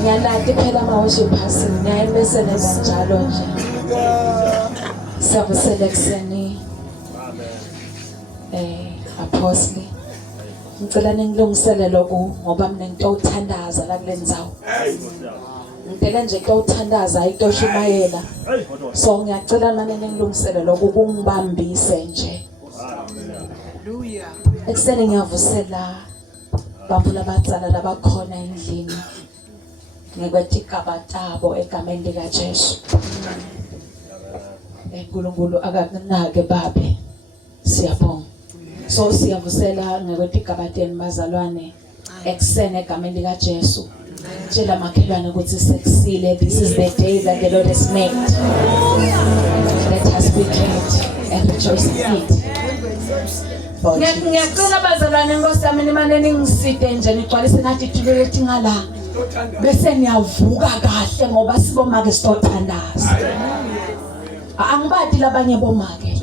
Ngiyalanda phela ama-worship phasi ngiyayimesele kanjalo nje. Siyabusela kuseni. Apostle. Ngicela ningilungisele lokho ngoba mina ngitothandaza la kule ndzawo. Ngicela nje ngitothandaza ayitoshumayela. So ngiyacela manje ningilungisele lokho kungibambise nje. Hallelujah. Ekseni ngiyavusela bambula abadzala labakhona endlini. Ngikwethi kabatabo egameni lika Jesu. uNkulunkulu akakunake babe. Siyabonga. So siyavusela ngikwethi kabateni bazalwane eksene egameni lika Jesu. Tshela makhelwane ukuthi sekusile. This is the day that the Lord has made. Let us be glad and rejoice in it. Ngiyacela bazalwane Nkosi nimane ningiside nje nigcwalise nathi ithule lethi ngala. Bese niyavuka kahle ngoba sibomake sitothandaza. Angibadi labanye bomake.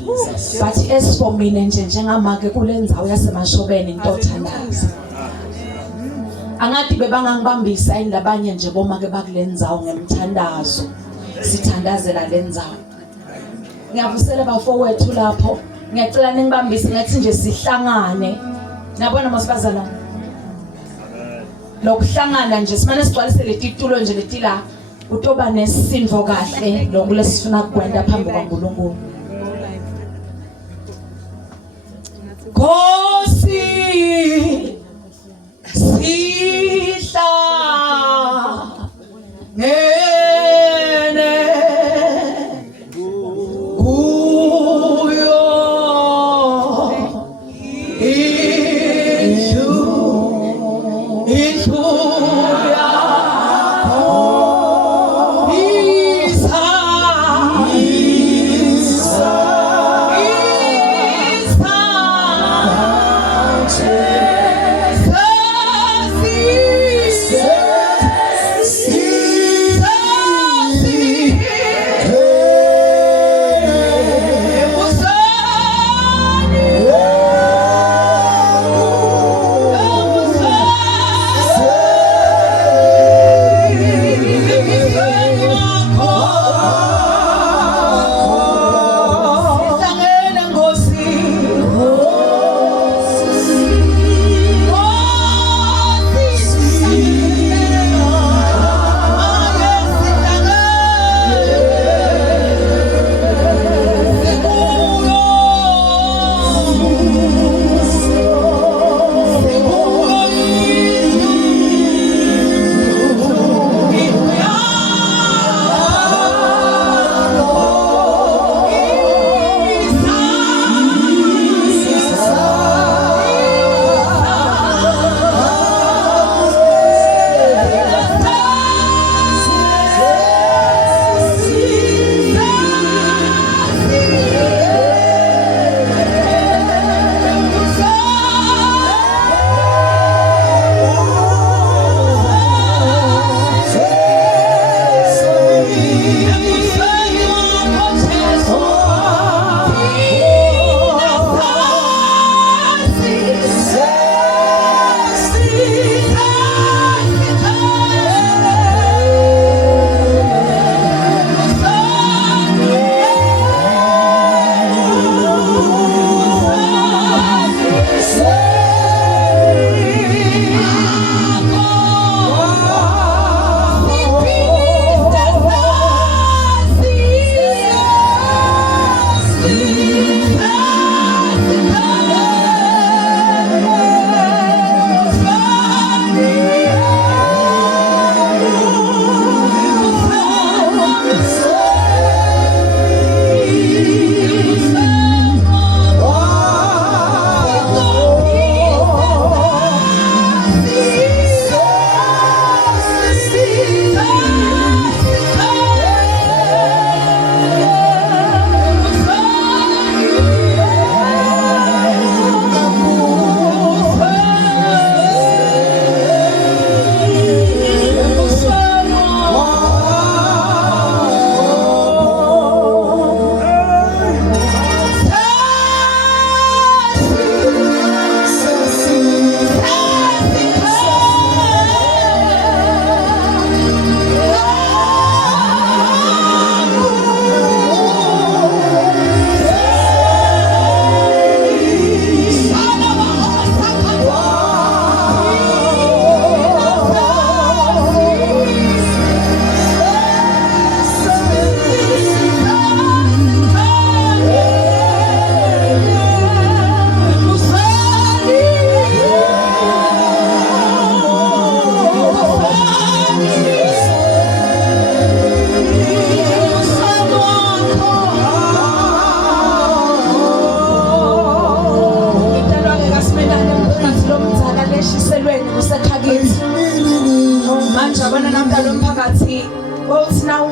But as for mina njengamake kule ndzawo yasemashobeni ngitothandaza. Angathi bebangangibambisa indabanye nje bomake bakule ndzawo ngemthandazo. Sithandazela le ndzawo. Ngiyavusela bafowethu lapho. Ngiyacela ningibambise ngathi nje sihlangane. Nabona masibazalwane. lokuhlangana nje simane sigcwalise letitulo nje letila utoba nesindvo kahle lokho lesifuna ukwenza phambi kwaNkulunkulu. Nkosi sihla ngene kuyo indlu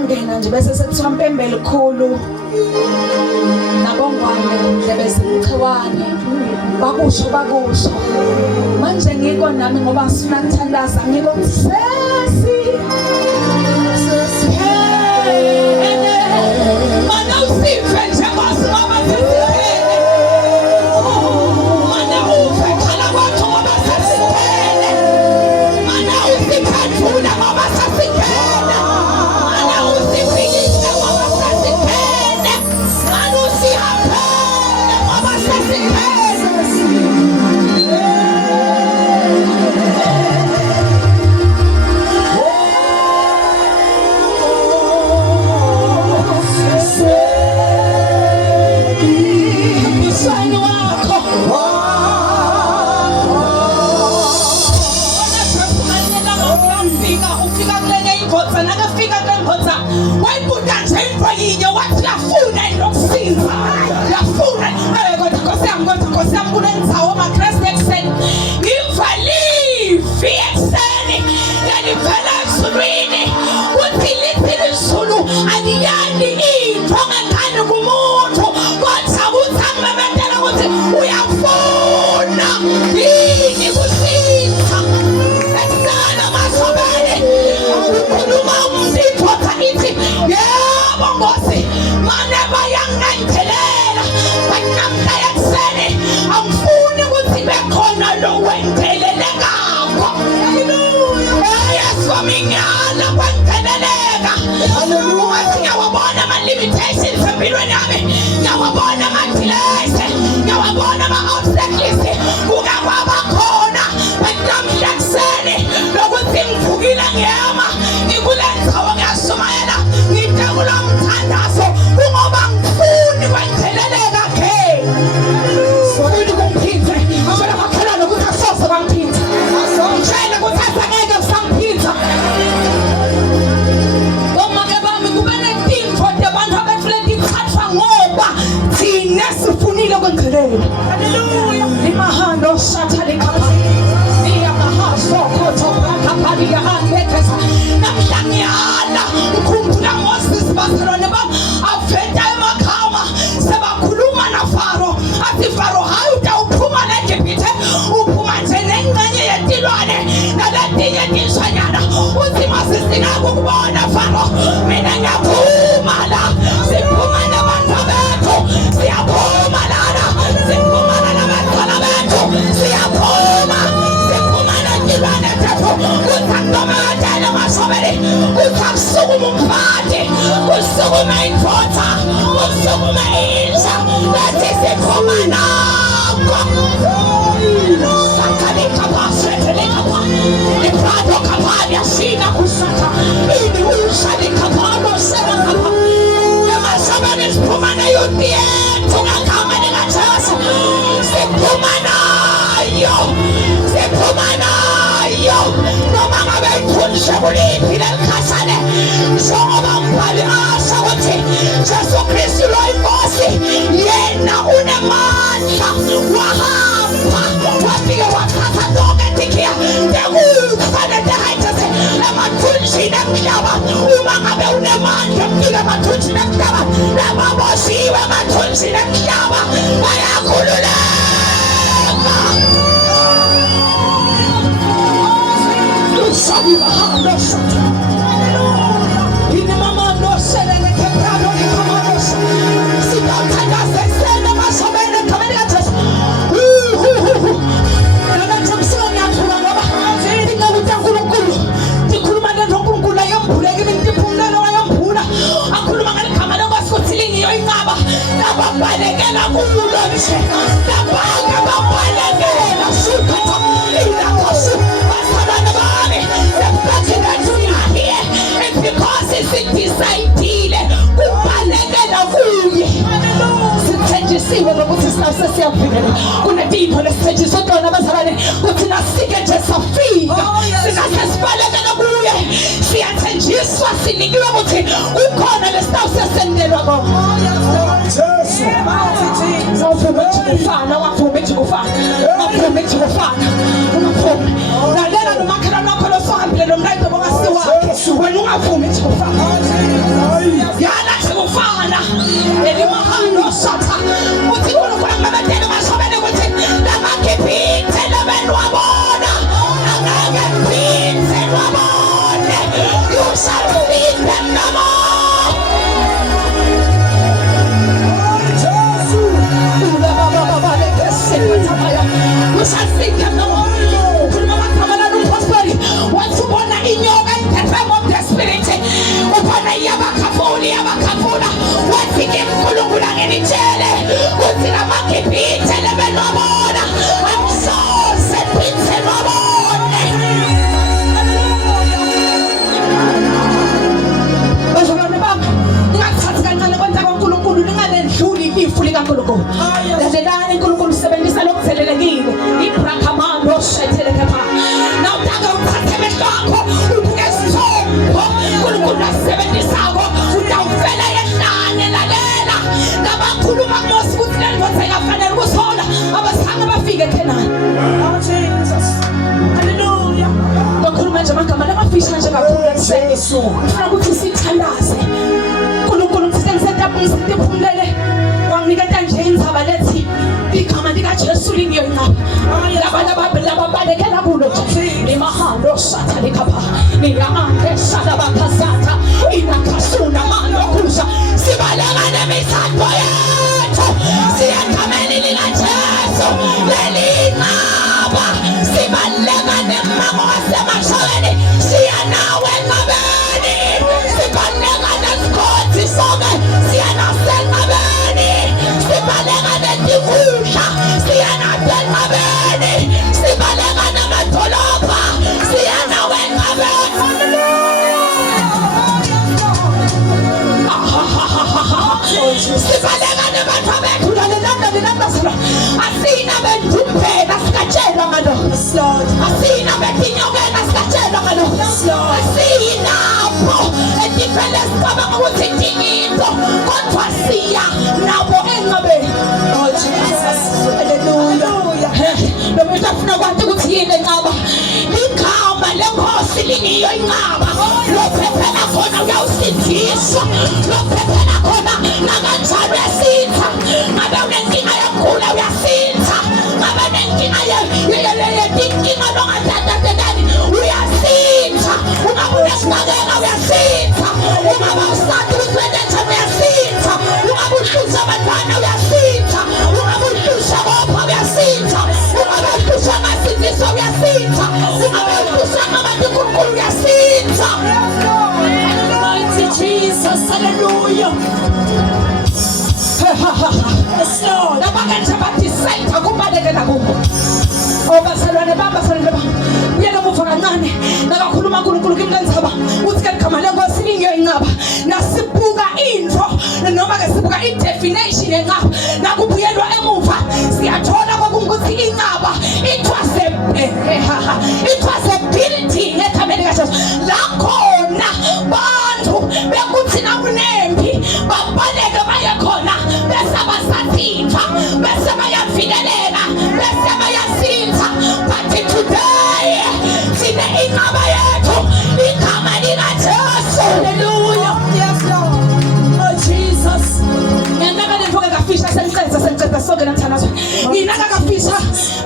ungena nje bese sekuthiwa mpembele khulu nabongwane ndlebe zimchiwane bakusho manje ngiko nami ngoba sifuna ukuthandaza ngiko sesi mana usife njengoba sesiphele mana ufe khala kwakho ngoba sesiphele mana usiphathula ngoba sesiphele ngodza nakafika kwengodza wayibuka nje into yinye wathi yafuna inokusiza yafuna kodwa Nkosi yami kunendzawo amaKristu ekuseni ngivalivi ekuseni yalivela ezulwini uthi lithi izulu aliyani into ngekani kumuntu kodwa uthi angimemethela ukuthi uyafuna yini kusiza ekuseni amasobane ukhuluma umdiphoza ithi yebo Nkosi mane bayangenthelela banamhla ekuseni angifuni ukuthi bekhona lo wentelelekako Yesu mingyala kwenteleleka ungathi ngiyawabona ama-limitations empilweni yami ngiyawabona ama-delays ngiyawabona ama-obstacles kuke kwaba khona banamhla ekuseni lokuthi ngivukile ngiyama ngikulenzawo ngiyashumayela ngidabula umthandazo kungoba ngifuni kwenteleleka Sifuni kumphindze Ngizwela makhelwane ukuthi asoze bamphindze Ngitshele ukuthi asangeke usamphindza Omake bami kube netimfo abantu abefuleti khatshwa ngoba thina sifunile kwenqhelele Haleluya Limahando shatha likhapha Iyamahaso khotho brakapali yahandekesa Namhlangiyala ukhumbula Moses bazalwane bami aveta emakhama sebakhuluma naFaro athi Faro hayi utawuphuma eGibhithe uphuma nje nengxenye yetilwane naletinye tinshanyana uthi masisingeke ukubona Faro mina ngiyaphuma la siphuma nabantu bethu siyaphuma lana siphuma nabantwana bethu siyaphuma siphuma netilwane zethu uthi akudometele mashobele uthi akusukuma umphati kusukuma indvodza kusukuma inja lethi siphuma nakho sakalekapha setelekapha iprado kapha yasina kusatha ini usalekapha selakapha yamashobele siphuma neyuti yethu ngagama likaJesu siphuma nayo noma ngabe ithunje kuliphi lelikhashane njengoba umbhali asho ukuthi Jesu Kristu lo inkosi yena unamandla wahamba wafike wathatha zonke tikhiya tekufanele hayithathe emathunjini emhlaba uma ngabe unamandla mfike emathunjini emhlaba lababoshiwe emathunjini emhlaba bayakhululeka Sabi bahando shot. Ini mama no selele kebrado ni kamano shot. Sita tanda sesene masabene kamera jas. Nana jamsoni atura baba. Tinga utangulukulu. Tikulumana nokungula yompula kimi tipunda no yompula. Akulumana kamera baskotili yo ingaba. Nababalekela kumulonje. Nabanga babalekela sukata. Ila kosu. Because it's decided kubalekela kuye sithenjisiwe lokuthi sase siyaphilela kunedipho lesithenjiso tona abazalwane kuthi nasike nje safika singase sibalekela kuye siyathenjiswa sinikiwe ukuthi kukhona lesitawu sesendelwa kona Jesu Ufana wafuma ejikufana wafuma ejikufana ungafuma lalela nomakhelwane wakho losahambile nomlayito bongasiwakhe wena ungafuma ejikufana yana ejikufana elimahando shatha uthi uNkulunkulu ngabadela mashobele ukuthi lamaGibhithe labenwabona angeke phithe nwabone you shall feed them no more we shall see them no more. Jesu ufuna ukuthi sithandaze uNkulunkulu ngisephumulele wanginikeza nje indzaba lethi igama lika Jesu lingiyoyinqaba laba balekela kulo imahalo satha likhapha niyande sada bakazatha inakasuna manokuza sibaleka nemisando yethu siyakamela lika Jesu lelinqaba sibaleka nemango wasemashaweni siyanawe ngabeni sibaleka nesikhothi sonke siyanasenqabeni sibaleka netikudla siyanasenqabeni sibaleka namadolobha siyanawe ngabeni sibaleka nabantu abethu lalenambazana asina bendumpela sikatshelwa ngalo asina betinyokela sikatshelwa ngalo asinapho etifele sicabanga ukuthi tinginto kodwa siya nabo engcabeni lo muntu afuna kwathi ukuthi yini encaba igama lenkosi lingiyo incaba lophephela khona uyawusindiswa lophephela khona nakanjalo uyasitha ngabe unenkinga yokugula uyasitha ngabe unenkinga yetinkinga longatatatekani uyasitha ungabe unesinakeka uyasitha ungabe usati kwiswenetha uyasitha ungabe uhlutha abantwana uyasitha ungabe uhlutha kopha uyasitha ungabe uhlutha ngasindiswa uyasitha ungabe uhlutha ngabantu uNkulunkulu uyasitha. Mighty Jesus, hallelujah. Yes Lord. Nabakanjani badicide akubalekela kubo. Obasalwane uyena muva kancane nakakhuluma uNkulunkulu kimlenzaba uthi ke igama lenkosi lingiyoyinqaba nasibuka into noma ke sibuka i-definition yenqaba nakubuyelwa emuva siyathola ukuthi inqaba it was a building egameni kaJesu la khona bantu bekuthi nakunempi babaleke baye khona bese basathinta bese bayafikelela bese bayasitha but today sine inqaba yethu igama lika Jesu. Hallelujah. Yes Lord. Oh Jesus. Nginaka lentoke kafisha sengiceda sonke namthandazo nginaka kafisha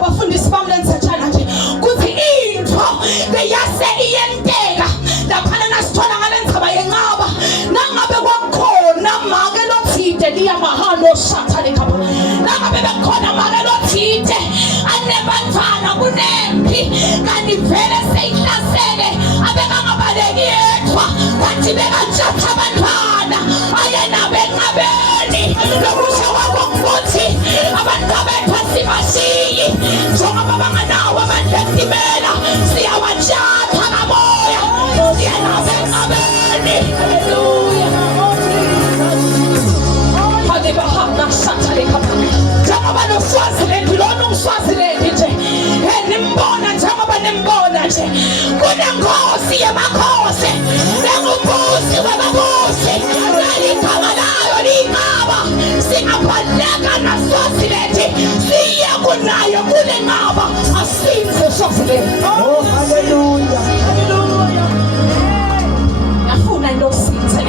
bafundisi bami lensatshana nje kuthi into beyase iyenteka laphana nasithola ngalendzaba yenqaba nangabe kwakhona make lothide liyamahalo shatha lekhapha nangabe bekhona make lothide anebantwana kunempi kanti vele seyihlasele abekangabaleki yedwa kanti bekantshatha abantwana ayena benqabeni lokusha kwakho futhi abantu abethu asibashiyi njengoba banganawo amandla esimela siyawatshatha ngamoya siyena benqabeni. Hallelujah. Bahamba shatha lekhapha njengoba noSwaziland lona uSwaziland nje nimbona njengoba nimbona nje kunenkosi yamakhosi nengubusi wababusi naligama layo linqaba singabaleka naSwaziland siye kunayo kule nqaba asinze Swaziland. Oh hallelujah. Hallelujah. Yafuna into sitha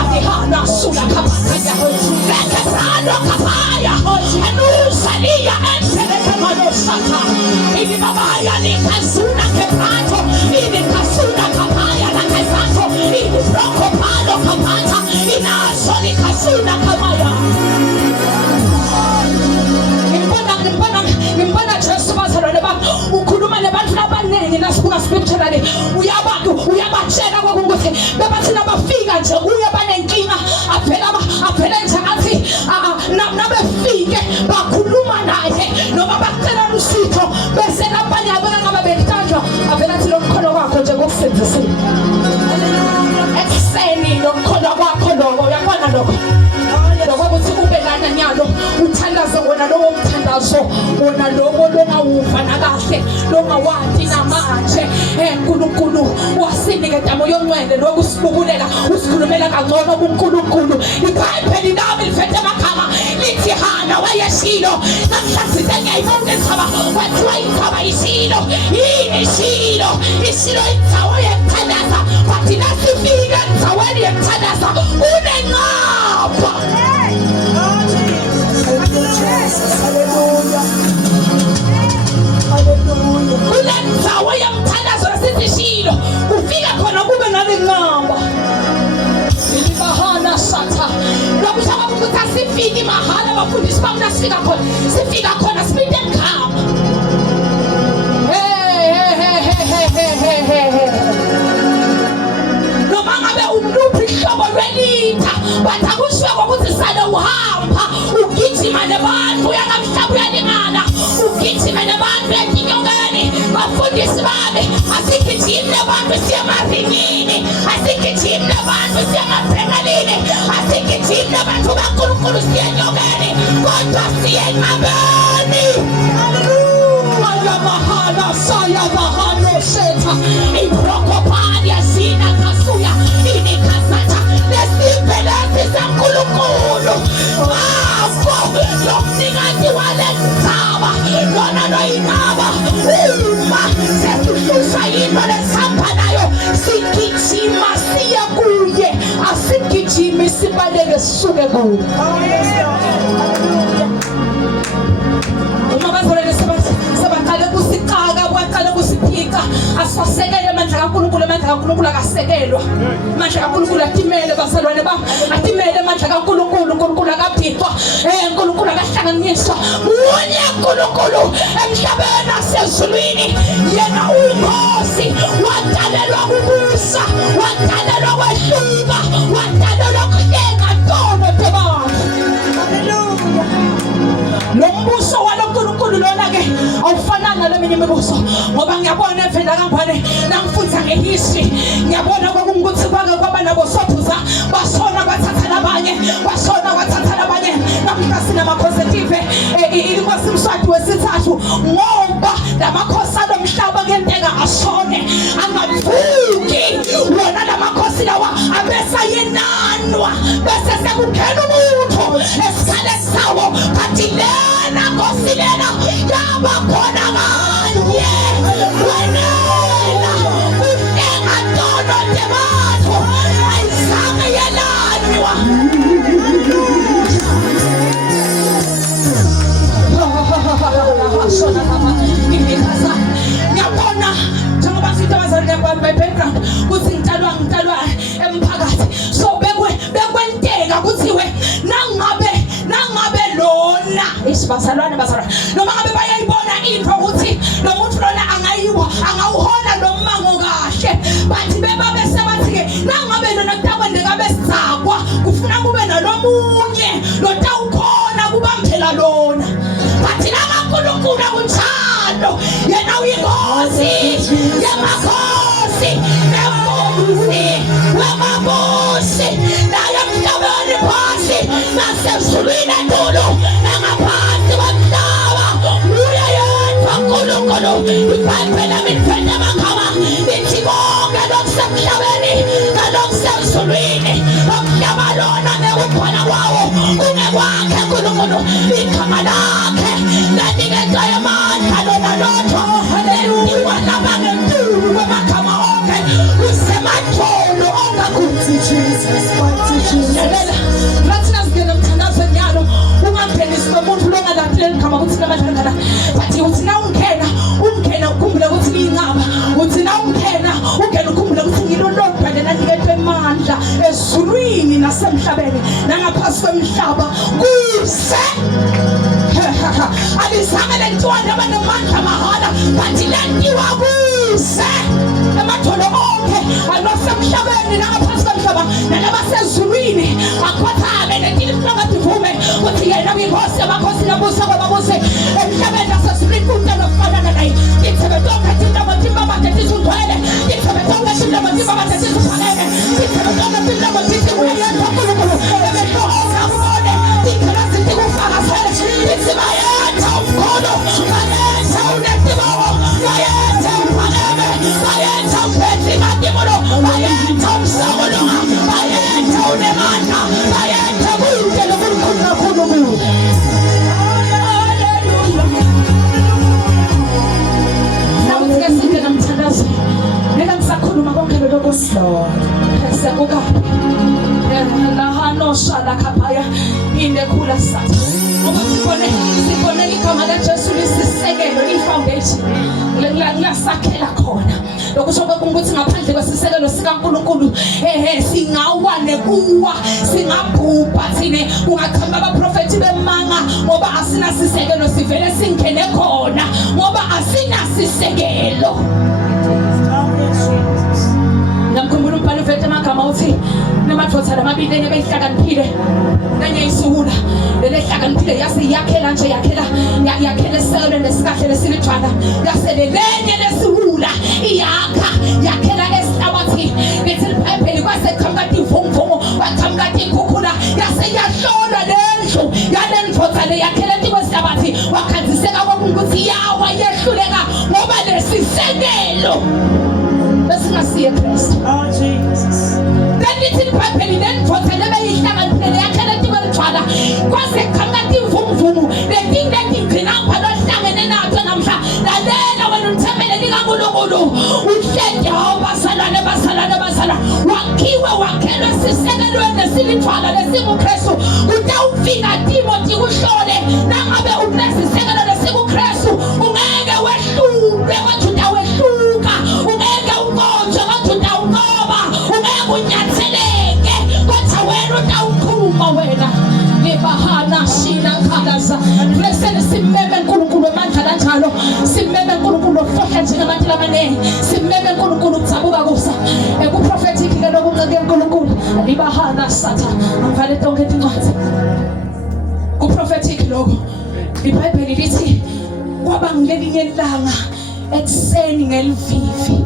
akihana sula kapaya bekesano kapaya enusalia entelekemano sata ili babaya nikasuna kepato ili kasuna kapaya na kesato ili broko palo kapata inaso nikasuna kapaya. Nimbona Jesu bazalwane bami ukhuluma nabantu abaningi nasibuka scripturally uyabatshela ukuthi bebathi nabafika nje uye banenkinga aphela nje athi nabefike bakhuluma naye noma bacela lusitho bese labanye abangaba bekuthanjwa avela athi lo mkhono wakho nje ngokusebenzisile ekseni lo mkhono wakho lo uyabona lokho ukuthi ube lana nyalo uthandaze wona lowo mthandazo wona lowo longawuva nakahle longawathi namanje uNkulunkulu wasinikeza moyo ongcwele lokusibukulela usikhulumela kangcono kuNkulunkulu. iBhayibheli lami lifethe amagama lithi Hana wayeshilo namhlanje ngiyayibona indzaba kwathiwa indzaba ishilo yini ishilo indawo yekuthandaza bathi nasifika endaweni yemthandazo unenqaba. Kunendawo yemthandazo esizishilo ufika khona kube nalenqaba. Ilibahana satha lokushaka ukuthi asifiki mahala abafundisi bami nasifika khona sifika khona speed and calm. Noma ngabe umluphi ihlobo lwelitha bathi akushiwo ukuthi sale uhamba ugijima nabantu uyakamhlaba uyalingana ugijima nabantu ekinyongeni. Bafundisi bami asigijimi nabantu siya mavinini, asigijimi nabantu siya maphengalini, asigijimi nabantu baNkulunkulu siya enyongeni, kodwa siya enqabeni. Mahala saya bahano seta ibrokopania sina kasuya inikasata lesipelesi saNkulunkulu afo lomnikazi walentaba lona noyinqaba uma sesihlusha yinto lesihamba nayo sigijima siya kuye asigijimi sibaleke sisuke kuye. Uma bazolele sebaqale kusiqaka baqale kusiphika asisekele amandla kaNkulunkulu. Amandla kaNkulunkulu akasekelwa. Amandla kaNkulunkulu atimele basalwane bami, atimele amandla kaNkulunkulu. uNkulunkulu akaphithwa, uNkulunkulu akahlanganiswa. Munye uNkulunkulu emhlabeni nasezulwini, yena uNkosi. Wadalelwa ukubusa, wadalelwa kwehluka, wadalelwa kuyenga ntono tebani. Hallelujah. Lo mbuso waloNkulunkulu lona ke awufanani naleminye imibuso, ngoba ngiyabona evela kaNgwane nangifundza ngehistory, ngiyabona ukuthi kwake kwaba nabo sothuza basona kwathatha nabanye, basona kwathatha nabanye. Namhla sinama-positive inkosi Mswati wesithathu, ngoba lamakhosi alomhlaba kuyenteka asone angavuki. Wona lamakhosi lawa abesa yenanwa bese sekungena umuntu esikhale sawo, kanti lena nkosi lena yaba khona kanye. Wenela uhenga ntono tebatho ayizange yelanwa. Ngiyabona njengoba sithi abazali bami background ukuthi ngitalwa emphakathi, so bekwenteka kuthiwe nangabe lona isibazalwane noma ngabe bayayibona into ukuthi lo muntu lona angawuhola lo mango kahle, bathi bebabese bathi-ke nangabe lona kutakwendeka besizakwa kufuna kube nalomunye lotawukhona kubambela lona. Bathi lakaNkulunkulu akunjalo, yena uyinkosi yamakhosi nemuzi wamabusi, naye emhlabeni phansi nasezulwini entulu nangaphansi komhlaba uye yedwa uNkulunkulu. IBhayibheli liphethe amagama lithi konke lokusemhlabeni nalokusezulwini, umhlaba lona nekukhona kwawo kungekwakhe uNkulunkulu. Igama lakhe lanikezwa amandla lona lotho lenziwa nabangentulu kwamagama onke usematolo ongakuthi Jesus. Lathi nasingena emthandazweni yalo ungaphelisi komuntu longalandeli igama ukuthi namadlangana, bathi uthi na ungena ukhumbule ukuthi liyinqaba, uthi na ungena ukhumbule ukuthi ngilolodwa lena niketwe amandla ezulwini nasemhlabeni nangaphansi kwemhlaba kuse alizange lentiwa nabanamandla mahala, bathi lentiwa kuse ematholo onke alosemhlabeni nangaphansi kwemhlaba nalabasezulwini akhothame letilifunga ukuthi yena uyinkosi yamakhosi nabusa kwababusi emhlabeni nasezulwini kuntelofana naye. Ngithebetoka tindamotimba bathethi ungcwele, ngithebetoka tindamotimba bathethi uphakeme, ngithebetoka tindamotimba uyedwa uNkulunkulu emehlo onke akubone, ngithela zithi kufakazele ithi bayetha umkhulu, bayetha unetibawo, bayetha uphakeme, bayetha uphethi ngadimulo, bayetha umsakulunga, bayetha unemandla, bayetha kude lokukhulu kakhulu. Now let's get into the Yes, Lord. Sebuka. Lahano shala kapaya. Indekula sata. Sibone igama laJesu lisisekelo lifoundation. Lasakhela khona. Lokusho ukuthi ngaphandle kwesisekelo sikaNkulunkulu singawa nekuwa singabhubha thine ungaqhamba abaprofeti bemanga ngoba asina sisekelo sivele singene khona ngoba asina sisekelo. Ngikhumbula umbhalo uvete amagama uthi namadvodza lamabili beyihlakaniphile kanye isula lelehlakaniphile yakhela nje yakhela isekelo lesikahle lesilithwana yaselelenge lesiwula yakhela esihlabathi lethi liBhayibheli kwaseqhamuka imvunguvungu waqhamuka ikhukhula yaseyahlolwa lendlu yalendvodza le yakhela kwesihlabathi wakhanziseka ukuthi yawa yehluleka ngoba lesisekelo besingasiye Kristu. Oh Jesus. Lithi iBhayibheli lendvodza lebeyihlakaniphile yakhela kwelithwana kwaseqhamuka imvunguvungu letinto ezigcina phela ohlangene nazo namhla lalela wena uthembele likaNkulunkulu uhlende basalana wakhiwe wakhelwe sisekelweni lesilithwana lesikuKristu utawufika Timothy kuhlole nangabe unesisekelo lesikuKristu ungeke wehlulwe wathi utawehluka ungeke unqotshwe wathi utawunqoba ungeke unyatheleke kodwa wena utawuqhuma wena lebahana shina khalaza blessed simeme uNkulunkulu amandla kanjalo simeme uNkulunkulu ofahla njengabantu labanenge simeme uNkulunkulu ukuthabuka kusa ekuprophetic ke lokunceke uNkulunkulu libahana satha ngivale tonke incwadi kuprophetic lokho iBhayibheli lithi kwaba ngelinye ilanga ekseni ngelivivi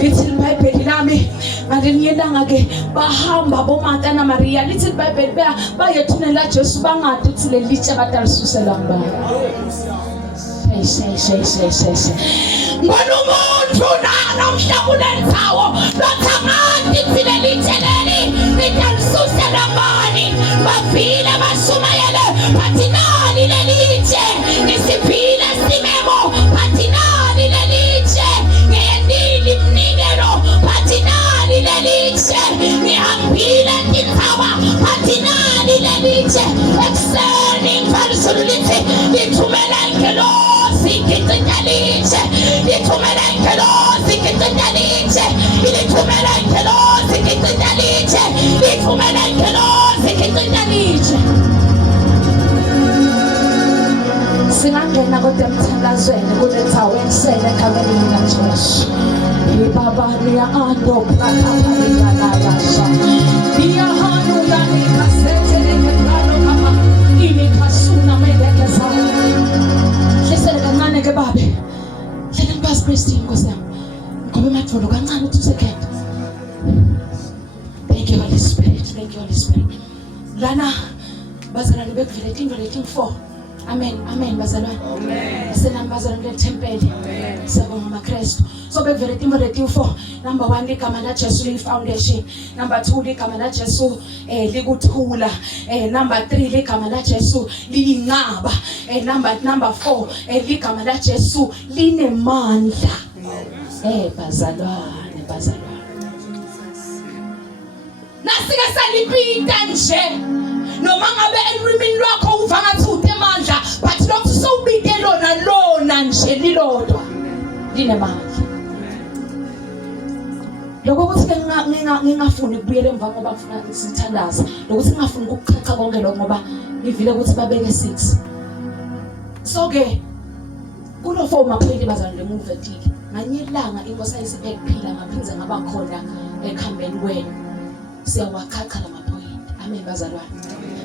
lithi iBhayibheli lami ngalinye ilanga ke bahamba boMartha na Maria lithi iBhayibheli bayethunela Jesu bangade ukuthi lelitshe abadalisusela ngibani ngona umuntu namhla kulendzawo lothamandi phile litheleli lidalisusela ngibani bavile basumayele bathi nani lelitshe nisiphile simemo bathi nani lelitshe ngendili mnikelo bathi nani lelitshe ngihambile ngithaba bathi nani lelitshe ekseni ngivalisulu lithi lithumela ingelosi ngicina litshe lithumela ingelosi ngicina litshe lithumela ingelosi ngicina litshe lithumela ingelosi ngicina litshe. Singangena kodwa emthandazweni kulethawo ekusele ekhawini likaJesu ibaba liya-ando pratapalikanalasha liyahanuka likasetelekeplano kama imikasuna medekezayo hlisele kancane ke babe hlele ngibazi Christine Nkosi yami ngoba emadvolo kancane 2 seconds. Thank you Holy Spirit lana bazalwane bekuvele into letting 4. Amen bazalwane. Amen. Senani bazalwane lethempeli. Amen. Siyabonga Kristu. So bekuvele timbo leti 4. Number 1 ligama la Jesu li foundation. Number 2 ligama la Jesu likuthula. Number 3 ligama la Jesu liyinqaba. Number 4 ligama la Jesu linemandla. Bazalwane. Nasike salipita nje. Noma ngabe elwimini lwakho uva ngathi utemandla but lokho sowubike lona nje lilodwa linemandla. Lokho ukuthi ngingafuni ukubuyela emva ngoba ngifuna isithandaza lokuthi ngingafuni ukuchacha konke lokho ngoba ngivile ukuthi babeke 6. So ke kulo form apheli bazalwane lemove etike nganyelanga inkosi ayisibe kuphila ngaphinze ngaba khona ekhambeni kwenu siyawachacha lama point. Amen bazalwane.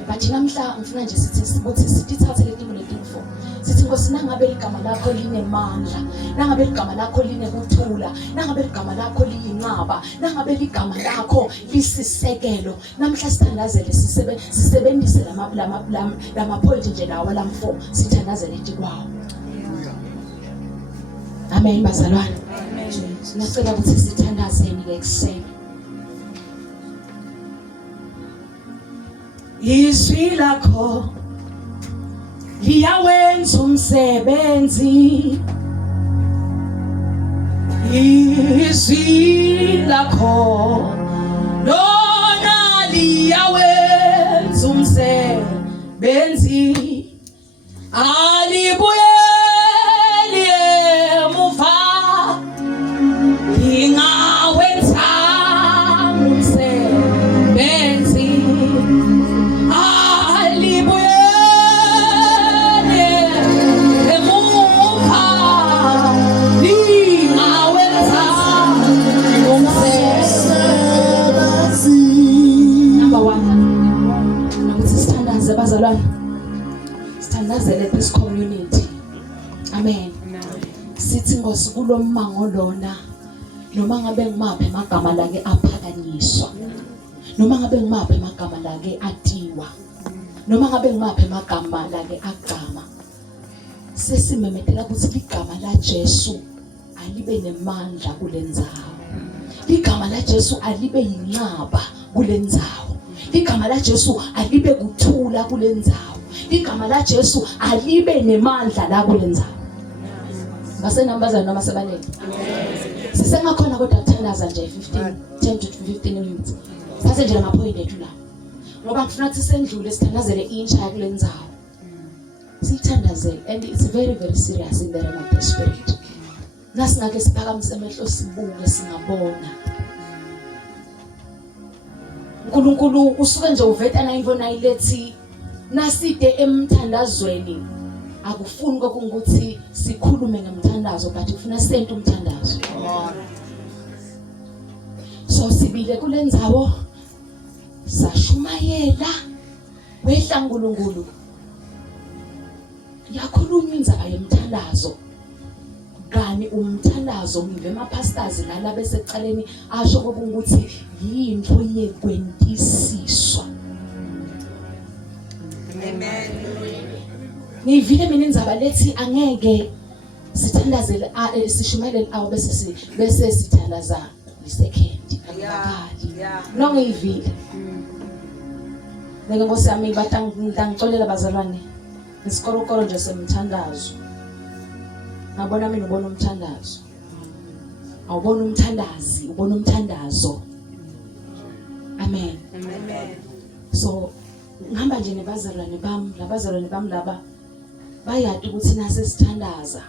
Bathi namhla ngifuna nje sithi sithathe leti leti 4 sithi Nkosi nangabe igama lakho linemandla nangabe igama lakho linekuthula nangabe igama lakho liyinqaba nangabe igama lakho lisisekelo namhla sithandazele sisebenzise lama point nje lawa lam 4 sithandazele ithi kwawo. Amen bazalwane. Amen. Ngicela ukuthi sithandazeni ke ekseni. Izwi lakho liyawenza umsebenzi. Izwi lakho sithandazele this community. Amen. Sithi Nkosi kulomango lona noma ngabe ngimaphi amagama la ke aphakanyiswa, noma ngabe ngimaphi amagama la ke atiwa, noma ngabe ngimaphi amagama la ke agama, sesimemethela ukuthi igama la Jesu alibe nemandla kulendzawo. Igama la Jesu alibe yinqaba kulendzawo. Igama la Jesu alibe kuthula kulendzawo. Igama la Jesu alibe nemandla la kulendzawo. Basenambaza noma sebanele. Sisengakhona kodwa kuthandaza nje 10 to 15 minutes. Sase nje lama-point ethu la. Ngoba ngifuna ukuthi sendlule sithandazele intsha kulendzawo. Sithandazele, and it's very very serious in the realm of the spirit. Nasingake siphakamise amehlo sibuke singabona. uNkulunkulu usuke nje uveta na imvo nayilethi naside emthandazweni akufuni ukuthi sikhulume ngemthandazo but ufuna sente umthandazo. So sibile kulendzawo sashumayela wehla uNkulunkulu yakhulunywa indzaba yemthandazo. Kani umthandazo ngive amapastors lala besecaleni asho ukuthi yinto yekwentisiswa. Amen. Ngivile mina indzaba lethi angeke sithandazele sishumayele awu bese sithandaza isecond akakali. No ngivile. Nenge Nkosi yami batangixolela bazalwane isikorokoro nje semthandazo. Ngabona mina ubona umthandazo. Awubona umthandazi, ubona umthandazo. Amen. Amen. So ngihamba nje nebazalwane bami, labazalwane bami laba bayati ukuthi nase sithandaza.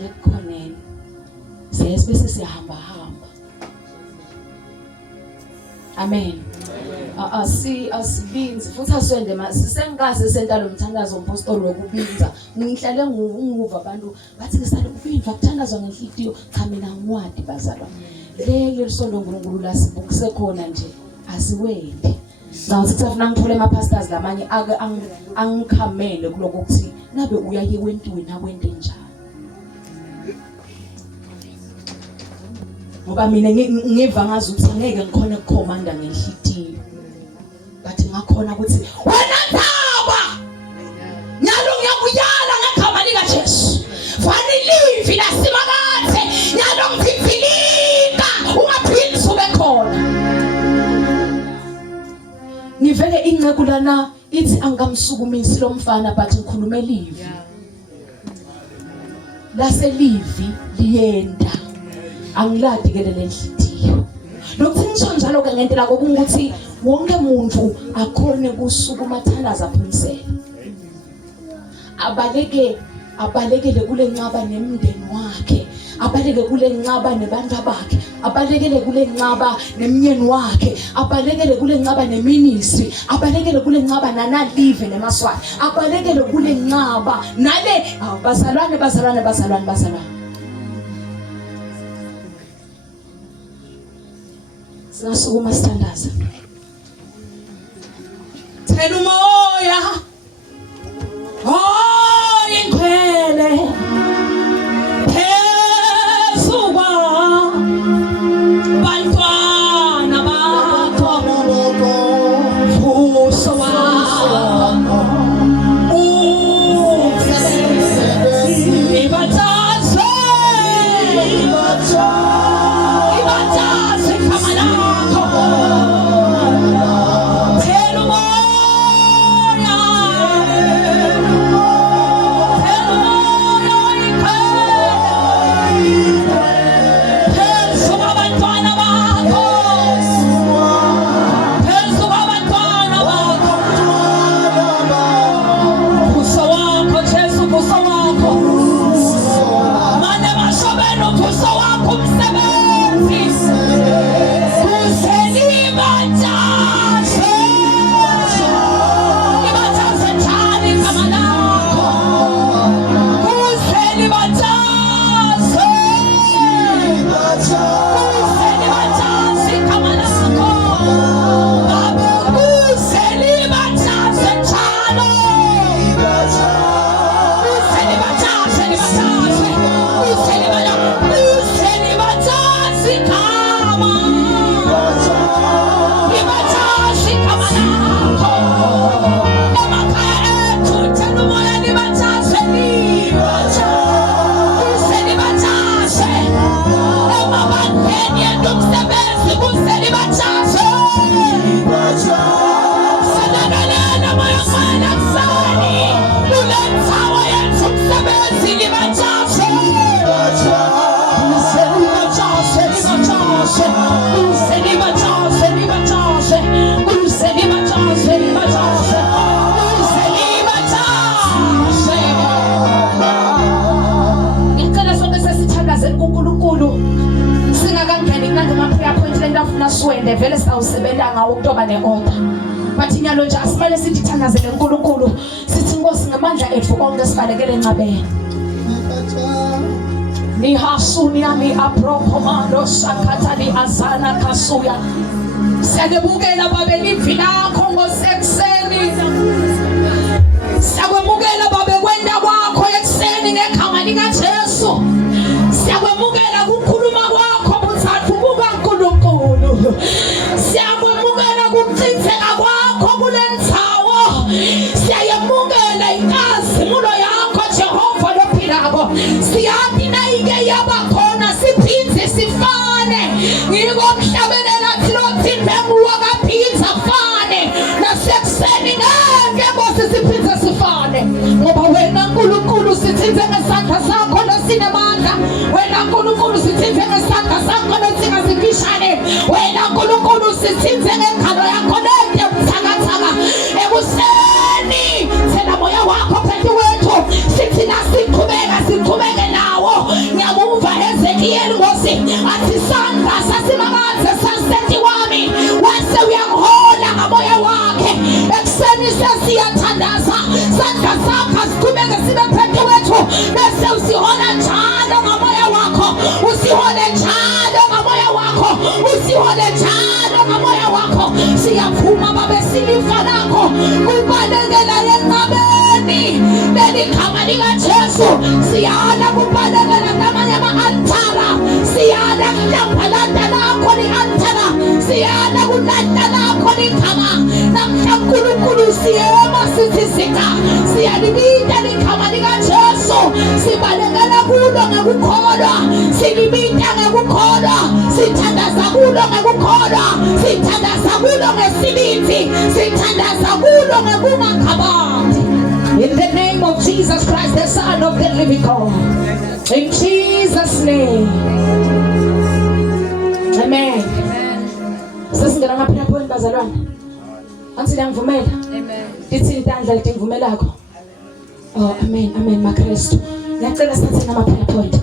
Lekukhoneni. Siyasibese siyahamba hamba. Amen. Asibinzi futhi aswende sisengikaze sentalo umthandazo umpostoli wokubinza ngihlale nguva abantu bathi ngisale kubinza kuthandazwa ngenhliziyo cha mina ngwadi bazalwa lelo lisondo uNkulunkulu la sibukise khona nje asiwendi ngawuthi safuna ngithole ama pastors lamanye angikhamele kuloko ukuthi nabe uyaye wentiwe nakwente njani ngoba mina ngiva ngazi ukuthi ngeke ngikhona ukukhomanda ngenhliziyo. Bathi ngakhona ukuthi wena Nthaba nyalo ngiyakuyala ngegama lika Jesu fanele la simakathe nyalo ngiphiphilika ungaphindi ube khona. Ngivele inceku lana ithi angamsukumisi lo mfana but ngikhulume livi laselivi liyenda angiladi ke lenhliziyo. Lokhu ngisho njalo ke ngentela kokuthi wonke umuntu akhone kusukuma thandaza phumsela. Abalekele kule ncaba nemndeni wakhe, abaleke kule ncaba nebantu bakhe, abalekele kule ncaba nemnyeni wakhe, abalekele kule ncaba neministry, abalekele kule ncaba nanalive nemaswati, abalekele kule ncaba nale bazalwane. Sinasukuma sithandaza. Thena umoya ingcwele phezukwa bantwana bakho vuso wakho ibataze kama lakho Mane masho beno puso wako msebenzi afuna siwende vele sawusebenza ngawo ukutoba neorder. Bathi nyalo nje asimele sithi thandazele uNkulunkulu sithi Nkosi ngamandla ethu konke sibalekele encabeni. Ni hasunia ni aprokomando sakatani azana kasuya. Siyabukela babe livi lakho ngosekuseni. Siyabukela babe kwenda kwakho ekseni ngegama lika Jesu. Siyabukela ukukhuluma kwakho buthathu kukaNkulunkulu. Siyabukela ukuchitheka kwakho kulendzawo. Siyayemukela inkazimulo yakho Jehova lophilako. Siyathi nayike yabakhona siphindze sifane. Ngiko mhlabelela thlothi mengu wakaphinza fane. Nasekuseni ngeke Nkosi siphindze sifane. Ngoba wena Nkulunkulu sithinze ngesandla sakho lesinamandla. Wena Nkulunkulu sithinze ngesandla sakho lesingazifishane. Wena Nkulunkulu sithinze ngegalo yakho lede buthakathaka. Ekuseni thela moya wakho phezu wethu. Sithi siqhubeke nawo. Ngiyamuva Ezekiel Nkosi athi sandla sasimakaze sasethi wami wase uyangihola ngamoya wakhe. Ekuseni sesiyathandaza sandla sakho siqhubeke sibe phezu wethu bese usihola njalo ngamoya wakho. Usihole njalo ngamoya wakho. Usihole njalo ngamoya wakho. Siyavuma babe silifa lakho kubalekela encabeni leligama lika Jesu. Siyala kubalekela ngamanye ama-altara. Siyala kulambalanda lakho li-altara. Siyala kulanda lakho ligama. Namhla Nkulunkulu siyema sithi sika. Siyalibinda ligama lika Jesu. Sibalekela kulo ngekukholwa. Silibinda ngekukholwa. Sithandaza kulo ngekukholwa. Sithandaza kulo ngesibindi. Sithandaza kulo ngekungakhabazi. In the name of Jesus Christ, the Son of the living God. In Jesus' name. Amen. Sesingena ngaphela point bazalwane. Anthi ngivumela. Amen. Dithi intandla livumelako. Oh, amen, amen, maKristu. Ngiyacela sithathe ngamaphela point.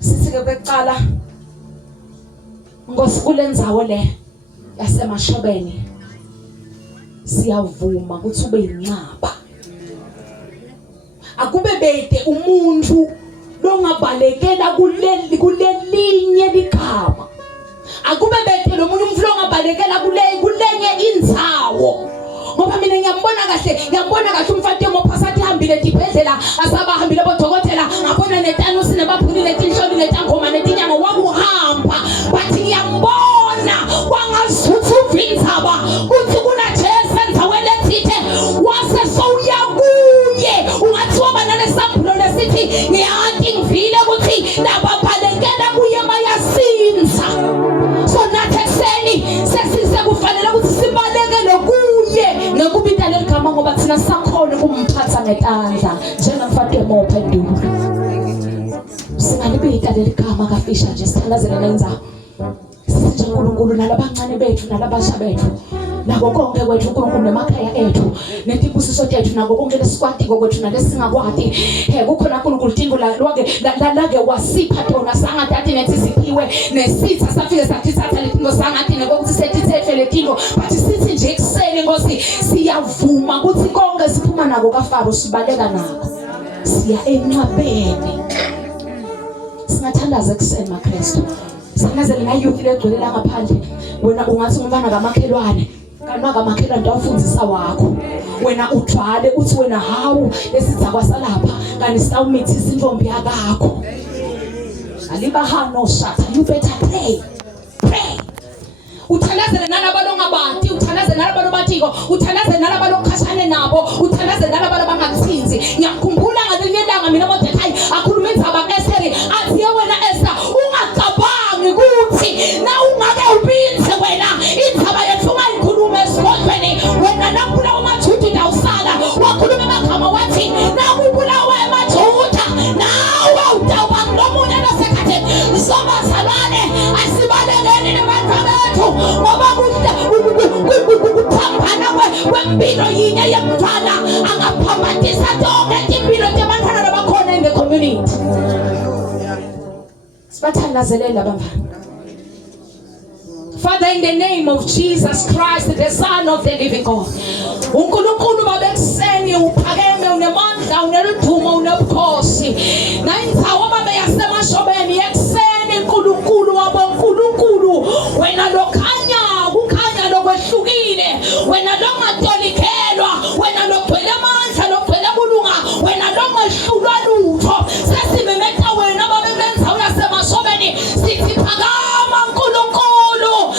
Sithi ke beqala Nkosi kulendzawo le yasemashobeni. Siyavuma ukuthi ube inqaba. Akube bede umuntu longabalekela kulelinye ligama. Akube bede lo muntu umflo ongabalekela kulenye indzawo. Ngoba mina ngiyambona kahle umfati emophasati hambile dibhedlela asabahambile bodokotela ngabona netano sinebaphulile tinhloli netangoma netinyama wakuhamba bathi ngiyambona wangazuthu vinzaba kuthi kuna Jesu enzaweni ethithe wase sowuyakuye ungathi wabana lesambulo lesithi ngiyathi ngivile ukuthi lababalekela kuye bayasinza. So nathi ekseni sesize kufanele ukuthi sibalekele kuye ngekubita leligama ngoba thina sakhona ukumphatha ngetandla njengamfati emopha endulo. Singalibita leligama kafisha nje sithandazele nenzawo. Sithi uNkulunkulu nalabancane bethu nalabasha bethu nako konke kwethu uNkulunkulu nemakhaya ethu netibusiso tethu nako konke lesikwati kwethu nalesingakwati kukhona uNkulunkulu tingo lake wasipha tona sangathi nethi siphiwe nesitha safike sathi thatha letingo sangathi ngokuthi setithethe letingo but sithi nje ekseni Nkosi siyavuma ukuthi konke siphuma nako kaFaro sibaleka nako siya enqabeni. Singathandaza ekseni maKristu. Sanazele nayuthi legcwelela ngaphandle. Wena ungathi umntwana kamakhelwane kanwa kamakhelwane ndawufundzisa wakho. Wena uthwale uthi wena hawu lesizakwa salapha kanti sawumithisa intombi yakho. Alibahano shata, you better pray. Uthanazele nalabalongabantu, uthanazele nalabalobantiko, uthanazele nalabalokhatshane nabo, uthanazele nalabalabangakuthinzi. Ngiyakhumbula ngelinye ilanga mina Mordekai akhuluma indzaba Esther athi wena Esther ungacabangi ukuthi na ungake ubinze wena indzaba yethu ungayikhuluma esigodlweni. Wena nakubulawa amaJuda ndawusala wakhuluma amagama wathi nakubulawa amaJuda nawe utawa ngomunye nasekhatheni. Sobazalwane asibalekeni nabantu bethu ngoba kuphambana kwempilo yinye yemntwana angaphambanisa zonke impilo zabantwana abakhona in the community. Sibathandazelela bafana. Father, in the name of Jesus Christ, the Son of the living God. uNkulunkulu babekuseni uphakeme unemandla uneludumo unobukhosi. Nayinzawo babe yasemashobeni yekuseni uNkulunkulu wabonkulunkulu. Wena lokhanya kukhanya lokwehlukile. Wena longatolikelwa. Wena logcwele amandla logcwele kulunga. Wena longehlulwa lutho. Sesimemeta wena babe benza uyasemashobeni. Sithi phakama uNkulunkulu.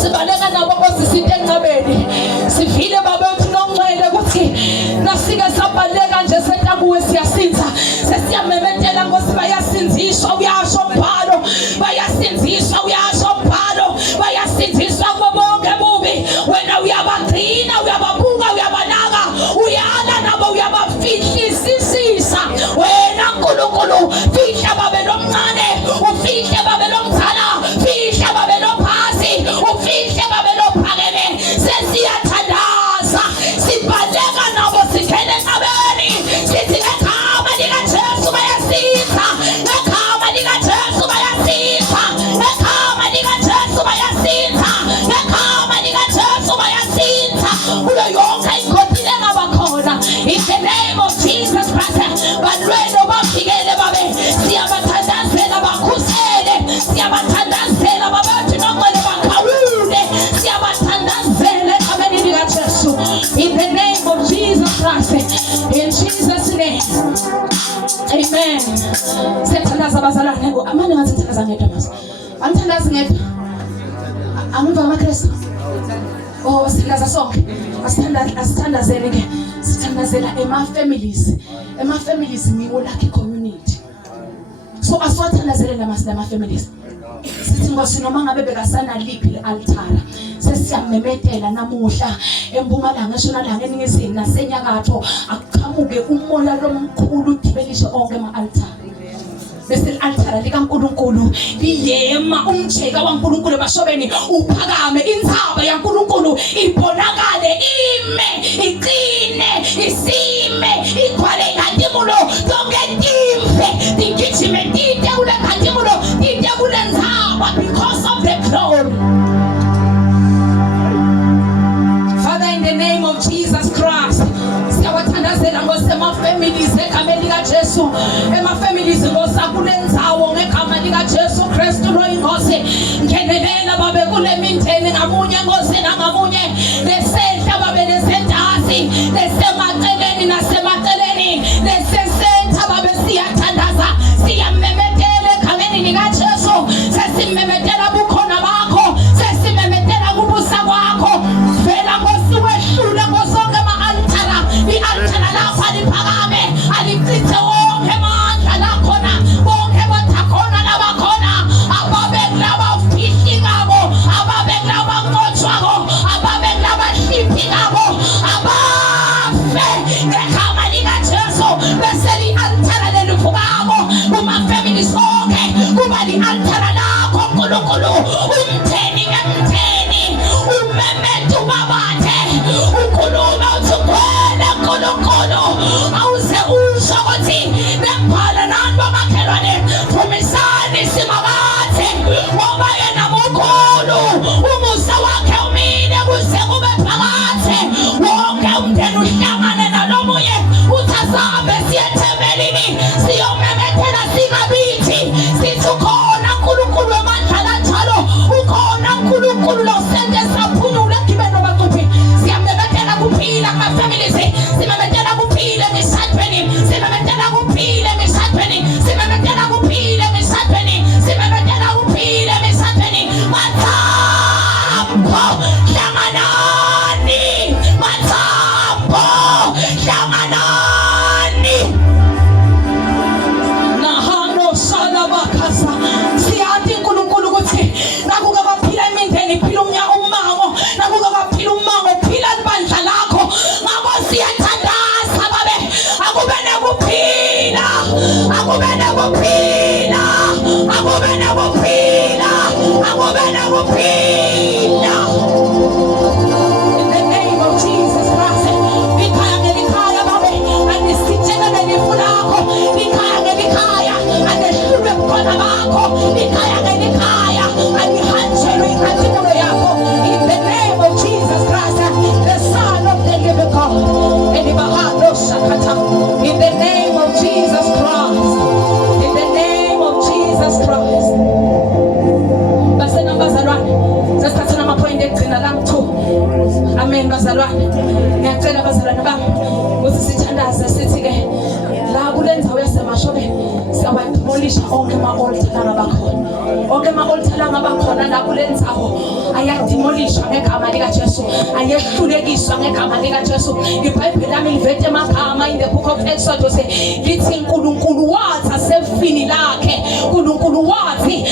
Sibaleka nabo bosisite encabeni sivile babethu nonxele ukuthi nasike sabaleka nje seta kuwe siyasinza sesiyamemetela ngosi bayasinziswa uyasho umbhalo bayasinziswa uyasho umbhalo bayasinziswa bonke bubi wena uyabagcina uyababuka uyabanaka uyala nabo uyabafihlisisa wena uNkulunkulu fihla babe lomncane ufihle babe lomdala fihla babe lophasi ufihle babe lophakeme sesiyathandaza sibaleka nabo sikhele encabeni sithi ekhama likaJesu bayasinza ekhama likaJesu bayasinza ekhama likaJesu bayasinza ekhama likaJesu bayasinza kulo yonke inkontileka abakhona in the name of Jesus Christ balwelo bafikele babe siyabathandazela bakhusele siyabathandazela babethu nonqele bakhawule siyabathandazela ekhaya likaJesu in the name of Jesus Christ in Jesus name amen. Siyathandaza abazalwane ngo amane ngathi ngithandaza ngedwa mase angithandazi ngedwa angiva amaKristu oh sithandaza sonke asithandazele ke sithandazela ema families ngiwo lakhe community so aswathandazele nama families sithi ngosi noma ngabe bekasana liphi le-altara sesiyamemetela namuhla eMpumalanga eShonalanga eNingizimu naseNyakatho aqhamuke umoya lomkhulu udibelishe onke ama-altara bese i-altara likaNkulunkulu liyema umjeka waNkulunkulu emashobeni uphakame inzaba yaNkulunkulu ibonakale ime iqine isime igcwale inkandimulo zonke timfe tigijime tite kule nkandimulo tite kule nzaba because of the glory. Father, in the name of Jesus Christ siyawathandazela ngosema families egameni likaJesu ema families ngosakulendzawo ngegama likaJesu Kristu lo ingosi ngenelela babe kule mindeni ngamunye ngosi nangamunye lesehla babe lesentasi lesemaceleni nasemaceleni lesesentha babe siyathandaza siyamemetela egameni likaJesu sesimemetela bukhona bakho sesimemetela kubusa kwakho vela ngosi wehlule ngosonke ama-altara i-altara lakho aliphakame alichithe wonke amandla lakhona bonke bathakhona labakhona ababekulabafihlikako ababekulabaqotshwako ababekulabahliphikako abafe ngegama likaJesu bese li-altara lelivukako kuma-family sonke kuba li-altara lakho uNkulunkulu umtheni ngemtheni umemethe ubabathe ukhulume uthi kwena uNkulunkulu awuze usho ukuthi nebhala nani bomakhelwane vumisani simabathe ngoba yena mukhulu umusa wakhe umile kuze kube phakathe wonke umndeni uhlangane nalomunye uthazabe siyethembelini siyomemethela singabithi sithi khona uNkulunkulu Amen bazalwane. Ngiyacela bazalwane bami ukuthi sithandaze sithi ke la kulenzawo yaseMashobe siyawademolisha onke ama-altar langabakhona. Onke ama-altar langabakhona la kulenzawo ayademolisha ngegama lika Jesu. Ayehlulekiswa ngegama lika Jesu. iBhayibheli lami livete amagama in the book of Exodus lithi uNkulunkulu wathi asefini lakhe. uNkulunkulu wathi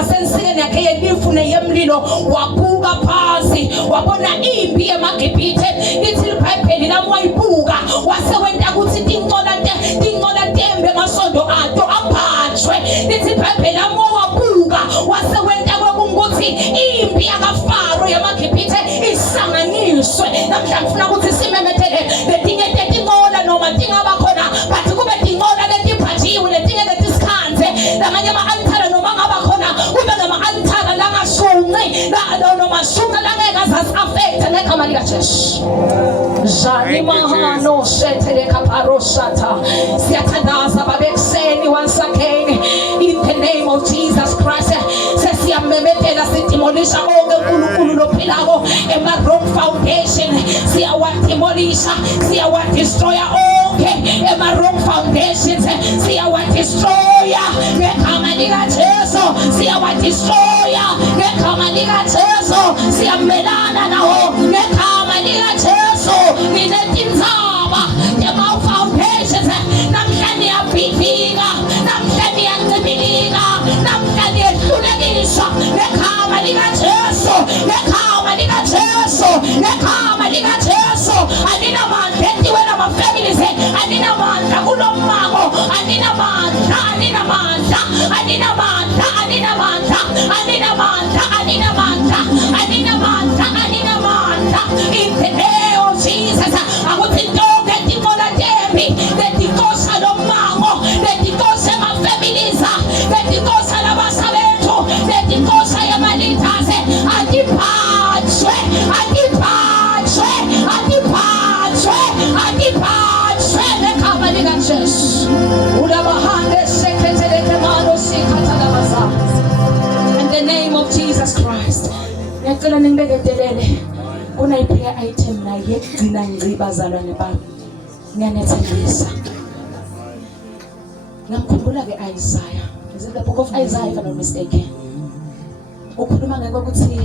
asensikeni yakhe yelifu neyemlilo wabuka phansi wabona impi emaGibhithe. Lithi iBhayibheli lami wayibuka wase wenta ukuthi tincola tembe amasondo ato aphathwe. Lithi iBhayibheli lami wabuka wase wenta ukuthi impi yakaFaro yamaGibhithe isanganiswe. Namhlanje ngifuna ukuthi simemethele letinye tetincola noma tingaba khona but kube tincola letiphathiwe letinye letisikhanze lamanye ama-altara noma ngaba khona kube ngama-altara langashunqi noma shunqa langeke affect ngegama lika Jesu. Jani mahano shetele kaparoshata. Siyathandaza babekuseni once again in the name of Jesus Christ. Sesiyamemethela sidemolisha onke uNkulunkulu lophilako ema-wrong foundation. Siyawademolisha, siyawadestroya onke ema-wrong foundations. Siyawadestroya ngegama lika Jesu. Siyawadestroya ngegama lika Jesu. Siyamelana nawo ngegama lika Jesu. Ninetinzaba ema-foundations namhlanje yabhidlika, namhlanje yancibilika, namhlanje yehlulekiswa ngegama lika Jesu. Ngegama lika Jesu. Ngegama lika Jesu. Aninamandla etiwe nama-families. Aninamandla kulommango. Aninamandla. Aninamandla. Aninamandla. Aninamandla. Aninamandla. Aninamandla. Aninamandla. Aninamandla. In the name of Jesus. Akuthi ntonke tincola tembi letikosa lommango letikosa ema-families letikosa labasabethu letikosa yamalitase adiphathwe adiphathwe adiphathwe adiphathwe ngegama lika Jesu. Ulabahande sekhetheleke mano sikhathalabasa. In the name of Jesus Christ. Ngiyacela ningibekedelele kunayi-prayer item naye yekugcina ngci bazalwane bami. Ngiyanethembisa. Ngiyamkhumbula ke Isaiah. Is it the book of Isaiah if I'm not mistaken? Ukhuluma ngekuthi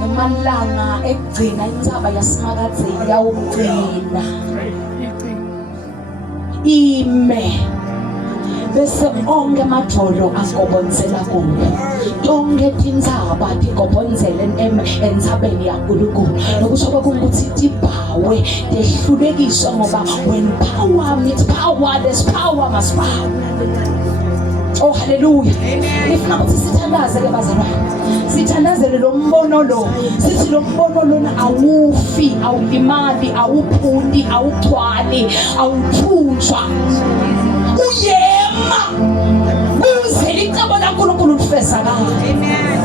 ngamalanga ekugcina intsaba yasemakadzeni yawugcina ime bese onke amajolo agobonzela kuwe. Tonke tintsaba tigobonzele entsabeni yaNkulunkulu. Nokusho ukuthi tibhawe tehlulekiswa ngoba when power meets power, there's power must bow. Oh hallelujah. Ngifuna ukuthi sithandaze ke bazalwane. Sithandazele lo mbono lo. Sithi lo mbono lona awufi, awulimali, awuphundi, awuchwali, awuthunjwa. Uyema. Kuze licebo laNkulunkulu lifezakala. Amen.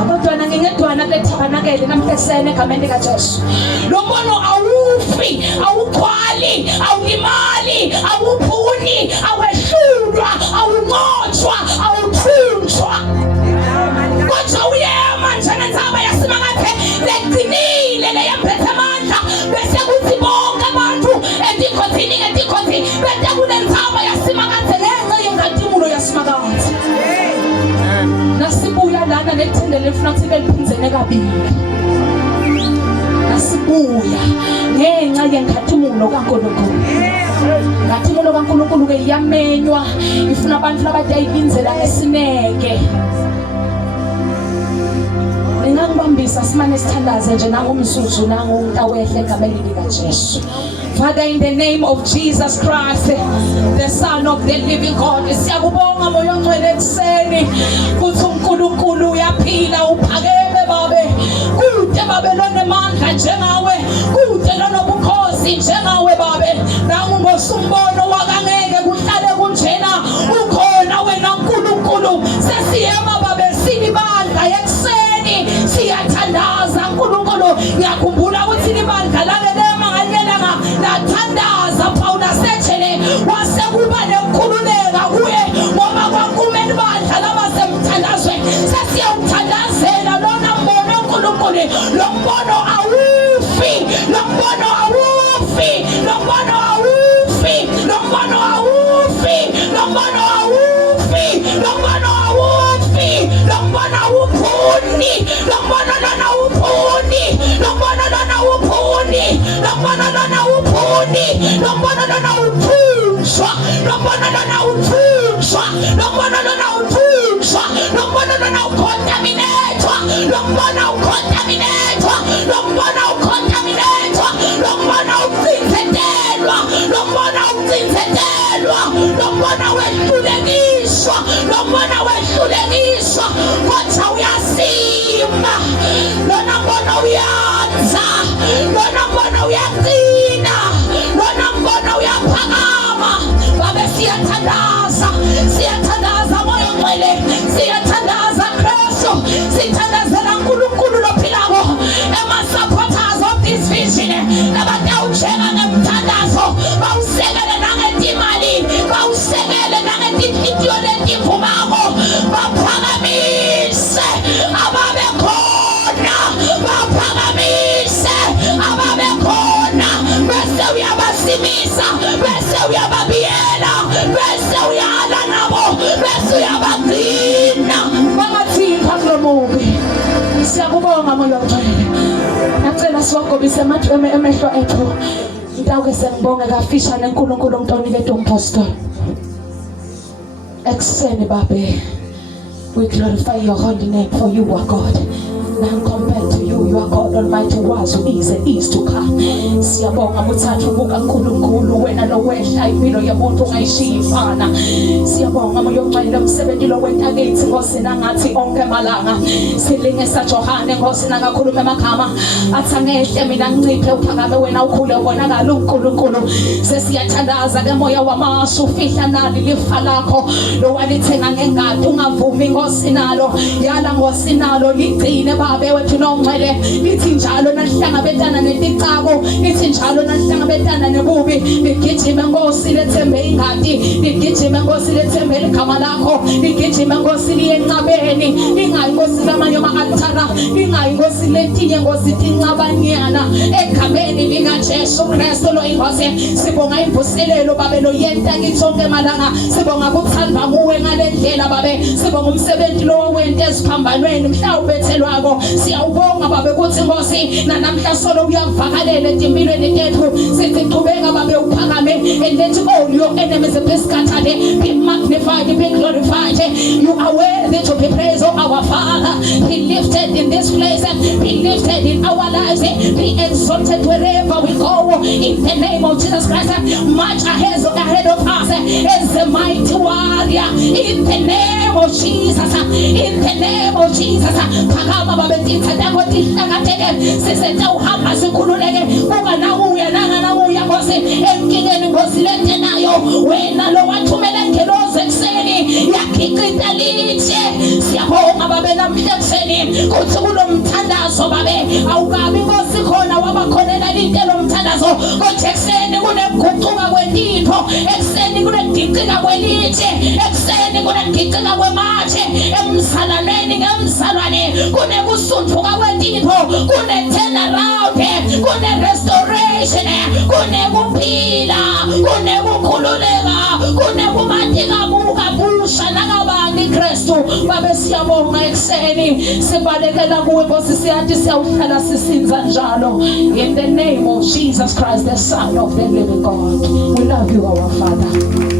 Abantwana ngingedwana lethabanakele namhlesene egameni lika Jesu. Lo mbono awufi, awuchwali, awulimali, awuphuni, awehlulwa, awungotshwa, awuthunjwa. Kodwa uyema njengentsaba yasemakade leqinile leyemphethe amandla bese kuthi bonke abantu etikhothini bete kunentsaba yasemakade ngenxa yengadumulo yasemakade. Nasibuya lana lethinde lifuna ukuthi beliphinzene kabili. Nasibuya ngenxa yengadumulo kaNkulunkulu. Ingadumulo kaNkulunkulu ke iyamenywa ifuna abantu labadayibinzela ngesineke. Ngingangibambisa simane sithandaze nje nangomzuzu nangomntawehle egameni lika Jesu. Father, in the name of Jesus Christ, the Son of the living God, siyakubonga moya ongcwele ekuseni ukuthi uNkulunkulu uyaphila namandla njengawe, kude nanobukhosi njengawe babe. Nangungosumbono wakangeke kuhlale kunjena, ukhona wena uNkulunkulu. Sesiyema babe silibandla ekuseni, siyathandaza uNkulunkulu. Ngiyakhumbula ukuthi libandla lalelema ngalelanga lathandaza, Paulus etshele wasekuba nekhululeka kuye ngoba kwakumele bandla labasemthandazwe. Sesiyawuthandazela lona mbono uNkulunkulu, lo mbono awufi, lo mbono awufi, lo mbono awufi, lo mbono awufi, lo mbono awufi, lo mbono awufi, lo mbono awuphuni, lo mbono lona awuphuni, lo mbono lona awuphuni, lo mbono lona awuphuni, lo mbono lona awuphunshwa, lo mbono lona awuphunshwa, lo mbono lona awuphunshwa, lo mbono lona awukontaminethwa, lo mbono awukontaminethwa, lo mbono awukontaminethwa, lo mbono awucinzetelwa, lo mbono awucinzetelwa, lo mbono wehlulekiswa, lo mbono wehlulekiswa, kodwa uyasima, lona mbono uyanza, lona mbono uyaqina, lona mbono uyaphakama. Babe siyathandaza, siyathandaza moya ngcwele, siyathandaza Kristu, sithandazela uNkulunkulu lophilako, ama-supporters of this vision, nabatawujenga ngemthandazo, bawusekele nangetimali, bawusekele nangetinhliziyo letivumako, baphakamise ababe khona, baphakamise ababe khona, bese uyabasimisa, bese uyababiyela, bese uyala nabo, bese uyabagcina bangathipha kulo mubi. Siyakubonga moya ngcwele, ngicela siwagobise emehlo ethu. Ngitawuke sengibonge kafishane uNkulunkulu umntonikethu umpostoli. Ekuseni babe, we glorify your holy name, for you are God. None compared to you, you are God Almighty, was, who is, and is to come. Siyabonga muthathu bukaNkulunkulu, wena lo wehla impilo yabantu ungayishiyifana. Siyabonga moya ngcwele umsebenzi lo wenta kithi Nkosi, nangathi onke malanga silinge saJohane Nkosi, nangakhuluma amagama athi angehle mina nginciphe, uphakame wena ukhule ubonakala uNkulunkulu. Sesiyathandaza ke moya wamasu, ufihla nali lifa lakho lo walithenga ngengadi, ungavumi Nkosi nalo, yala Nkosi nalo ligcine babe wethu nongcwele. Lithi njalo nalihlangabetana neticako, lithi njalo nalihlangabetana nebubi, ligijime Nkosi lethembe ingadi, ligijime Nkosi lethembe igama lakho, ligijime Nkosi liye encabeni, lingayi Nkosi lamanye ama-altara, lingayi Nkosi letinye Nkosi tincabanyana, egameni likaJesu Kristu lo inkosi. Sibonga imvuselelo babe lo yenta kithi onke malanga, sibonga kuthanda muwe ngale ndlela babe, sibonga umsebenzi lo wenta eziphambanweni mhla ubethelwako. Siyawubonga babe ukuthi Nkosi nanamhla solo uyavakalela empilweni tethu, sithi qhubeka babe uphakame, and let all your enemies be scattered, be magnified, be glorified. You are worthy to be praised, oh our Father. Be lifted in this place, be lifted in our lives, be exalted wherever we go, in the name of Jesus Christ. March ahead of us as the mighty warrior, in the name of Jesus, in the name of Jesus. Phakama babe tithanda tihlakateke, sisete uhamba sikhululeke, unganawuya nanganawuya Nkosi enkingeni Nkosi lente nayo, wena lo wathumela ngelozi ekuseni yakhicita lithi. Siyabonga babe namhla ekuseni kuthi kulo mthandazo babe awukabi Nkosi khona wabakhonela lintelo mthandazo, kodwa ekuseni kuneguquka kwentipho, ekuseni kunedicika kwelithi, ekuseni kunedicika kwematshe, emsalaneni ngemsalwane kunekusunduka kwentipho, kune-turnaround, kune-restoration, kunekuphila, kunekukhululeka, kunekumatikabuka busha nakabani Kristu. Babe siyabonga ekuseni, sibalekela kuwe Nkosi, siyathi siyawuhlala sisinza njalo, in the name of Jesus Christ, the Son of the living God. We love you, our Father.